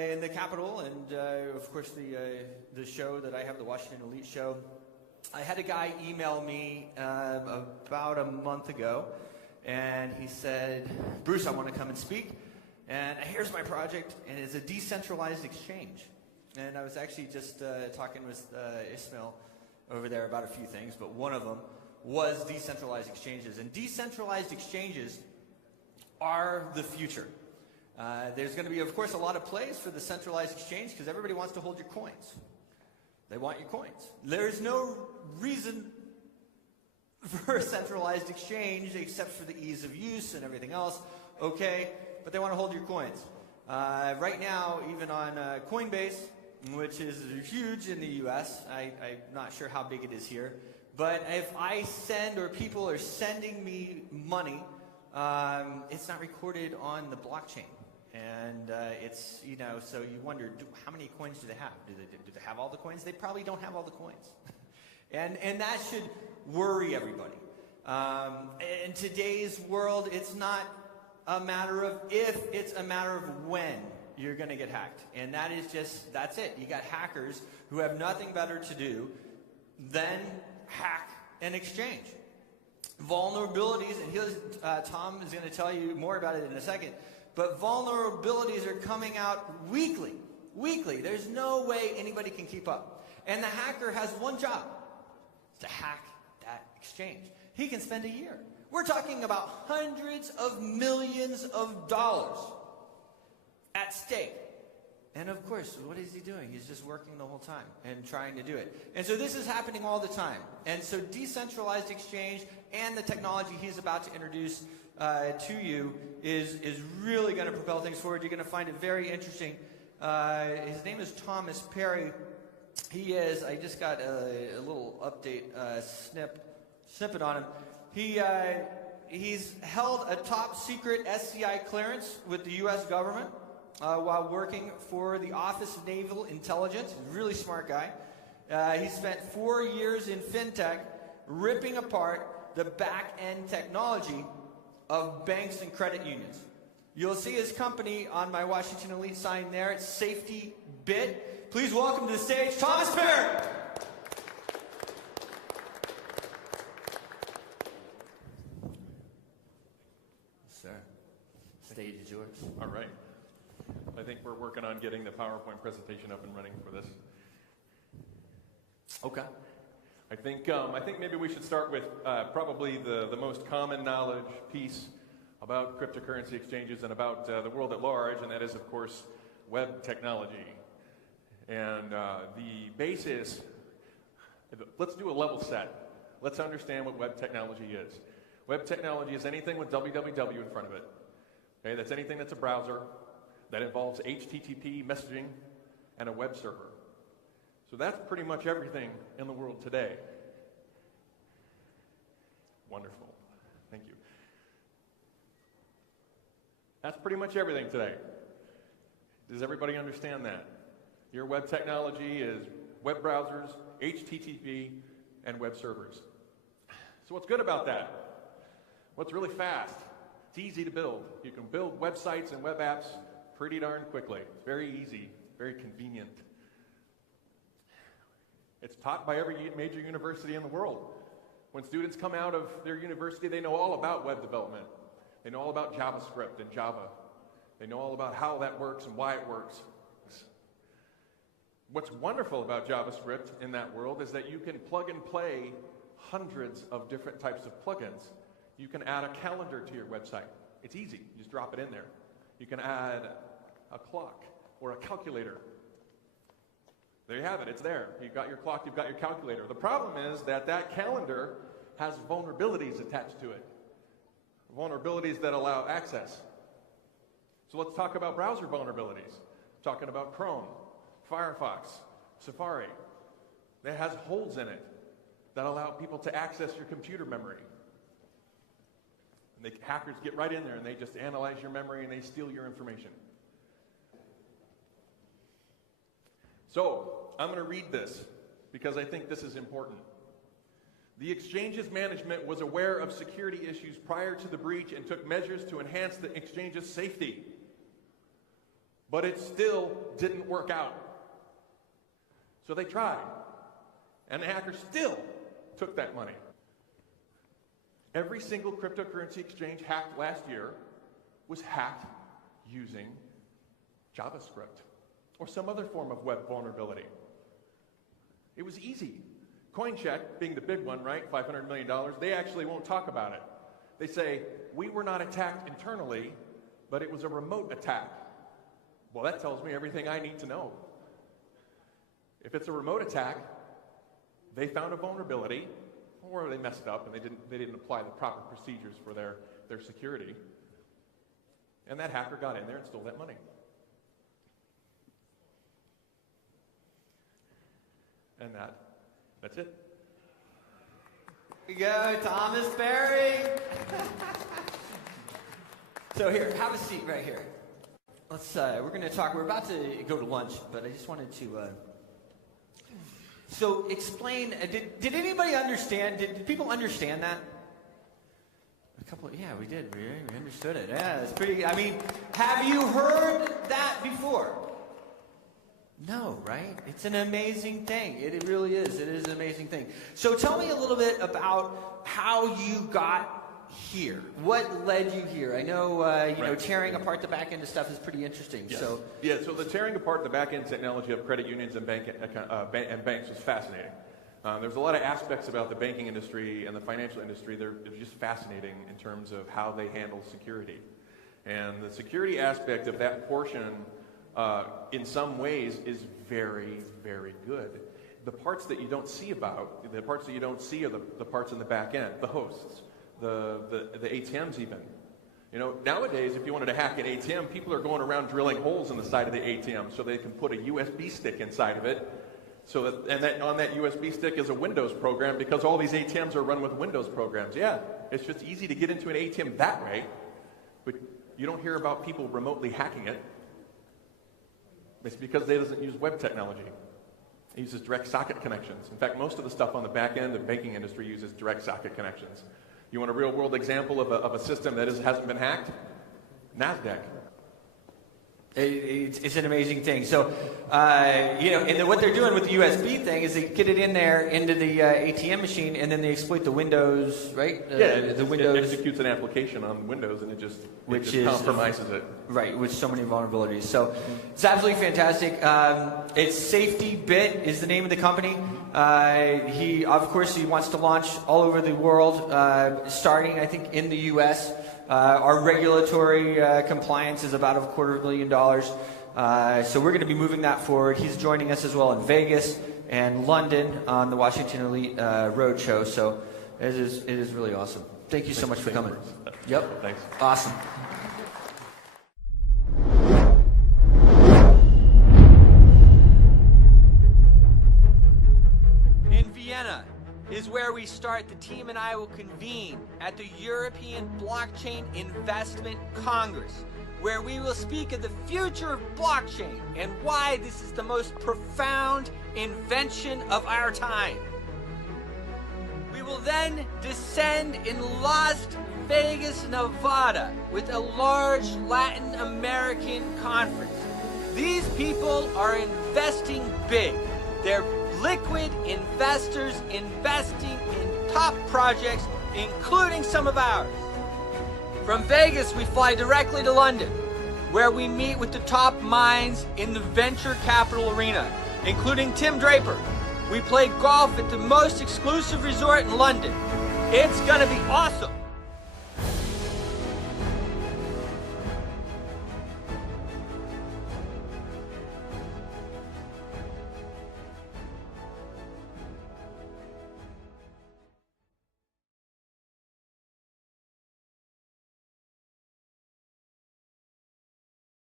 in the Capitol, and of course the show that I have, the Washington Elite Show. I had a guy email me about a month ago, and he said, Bruce, I want to come and speak, and here's my project, and it's a decentralized exchange. And I was actually just talking with Ismail over there about a few things, but one of them was decentralized exchanges. And decentralized exchanges are the future. There's going to be, of course, a lot of plays for the centralized exchange because everybody wants to hold your coins. They want your coins. There's no reason for a centralized exchange except for the ease of use and everything else. Okay, but they want to hold your coins. Right now, even on Coinbase, which is huge in the US, I'm not sure how big it is here, but if I send or people are sending me money, it's not recorded on the blockchain. And it's, you know, so you wonder, how many coins do they have? Do they have all the coins? They probably don't have all the coins. and that should worry everybody. In today's world, it's not a matter of if, it's a matter of when you're going to get hacked. And that is just, that's it. You got hackers who have nothing better to do than hack an exchange. Vulnerabilities, and Tom is going to tell you more about it in a second, but vulnerabilities are coming out weekly. Weekly. There's no way anybody can keep up. And the hacker has one job, to hack that exchange. He can spend a year. We're talking about hundreds of millions of dollars at stake. And of course, what is he doing? He's just working the whole time and trying to do it. And so this is happening all the time. And so decentralized exchange and the technology he's about to introduce to you is really going to propel things forward. You're going to find it very interesting. His name is Thomas Perry. He is, I just got a little update snippet on him. He's held a top secret SCI clearance with the U.S. government while working for the Office of Naval Intelligence. He's a really smart guy. He spent 4 years in fintech ripping apart the back-end technology of banks and credit unions. You'll see his company on my Washington Elite sign there. It's Safety Bit. Please welcome to the stage, Thomas Perry. Sir, stage is yours. All right. I think we're working on getting the PowerPoint presentation up and running for this. Okay. I think maybe we should start with probably the most common knowledge piece about cryptocurrency exchanges and about the world at large, and that is, of course, web technology. And the basis, let's do a level set. Let's understand what web technology is. Web technology is anything with www in front of it. Okay, that's anything that's a browser that involves HTTP messaging and a web server. So that's pretty much everything in the world today. Wonderful. Thank you. That's pretty much everything today. Does everybody understand that? Your web technology is web browsers, HTTP, and web servers. So what's good about that? What's really fast? It's easy to build. You can build websites and web apps pretty darn quickly. It's very easy, very convenient. It's taught by every major university in the world. When students come out of their university, they know all about web development. They know all about JavaScript and Java. They know all about how that works and why it works. What's wonderful about JavaScript in that world is that you can plug and play hundreds of different types of plugins. You can add a calendar to your website. It's easy. You just drop it in there. You can add a clock or a calculator. There you have it. It's there. You've got your clock, you've got your calculator. The problem is that that calendar has vulnerabilities attached to it. Vulnerabilities that allow access. So let's talk about browser vulnerabilities. I'm talking about Chrome, Firefox, Safari. It has holes in it that allow people to access your computer memory. And hackers get right in there and they just analyze your memory and they steal your information. So, I'm going to read this because I think this is important. The exchange's management was aware of security issues prior to the breach and took measures to enhance the exchange's safety. but it still didn't work out. So they tried, and the hackers still took that money. Every single cryptocurrency exchange hacked last year was hacked using JavaScript or some other form of web vulnerability. It was easy. CoinCheck, being the big one, right, $500 million, they actually won't talk about it. They say, we were not attacked internally, but it was a remote attack. Well, that tells me everything I need to know. If it's a remote attack, they found a vulnerability, or they messed up and they didn't apply the proper procedures for their security. And that hacker got in there and stole that money. And that's it. Here we go, Thomas Berry. So here, have a seat right here. Let's. We're going to talk. We're about to go to lunch, but I just wanted to. So explain. Did anybody understand? Did people understand that? A couple. Yeah, we did. We understood it. Yeah, it's pretty. I mean, have you heard that before? No, right? It's an amazing thing. It really is. It is an amazing thing. So tell me a little bit about how you got here. What led you here? I know, you know, tearing apart the back end of stuff is pretty interesting. Yes. So so the tearing apart the back end technology of credit unions and banks was fascinating. There's a lot of aspects about the banking industry and the financial industry. They're just fascinating in terms of how they handle security. And the security aspect of that portion in some ways is very, very good. The parts that you don't see about, the parts that you don't see are the parts in the back end, the hosts, the ATMs even. You know, nowadays, if you wanted to hack an ATM, people are going around drilling holes in the side of the ATM so they can put a USB stick inside of it. So that, on that USB stick is a Windows program because all these ATMs are run with Windows programs. Yeah, it's just easy to get into an ATM that way, but you don't hear about people remotely hacking it. It's because it doesn't use web technology. It uses direct socket connections. In fact, most of the stuff on the back end of the banking industry uses direct socket connections. You want a real world example of a system that hasn't been hacked? NASDAQ. It's an amazing thing. So, you know, and what they're doing with the USB thing is they get it in there into the ATM machine, and then they exploit the Windows, right? The Windows. It executes an application on Windows, and it just compromises it. Right, with so many vulnerabilities. So, it's absolutely fantastic. It's Safety Bit is the name of the company. He wants to launch all over the world, starting, I think, in the U.S. Our regulatory compliance is about $250,000. So we're going to be moving that forward. He's joining us as well in Vegas and London on the Washington Elite Roadshow. So it is really awesome. Thank you so much for coming. Yep. Thanks. Awesome. In Vienna is where we start. The team and I will convene at the European Blockchain Investment Congress, where we will speak of the future of blockchain and why this is the most profound invention of our time. We will then descend in Las Vegas, Nevada, with a large Latin American conference. These people are investing big. They're liquid investors investing in top projects, including some of ours. From Vegas, we fly directly to London, where we meet with the top minds in the venture capital arena, including Tim Draper. We play golf at the most exclusive resort in London. It's gonna be awesome.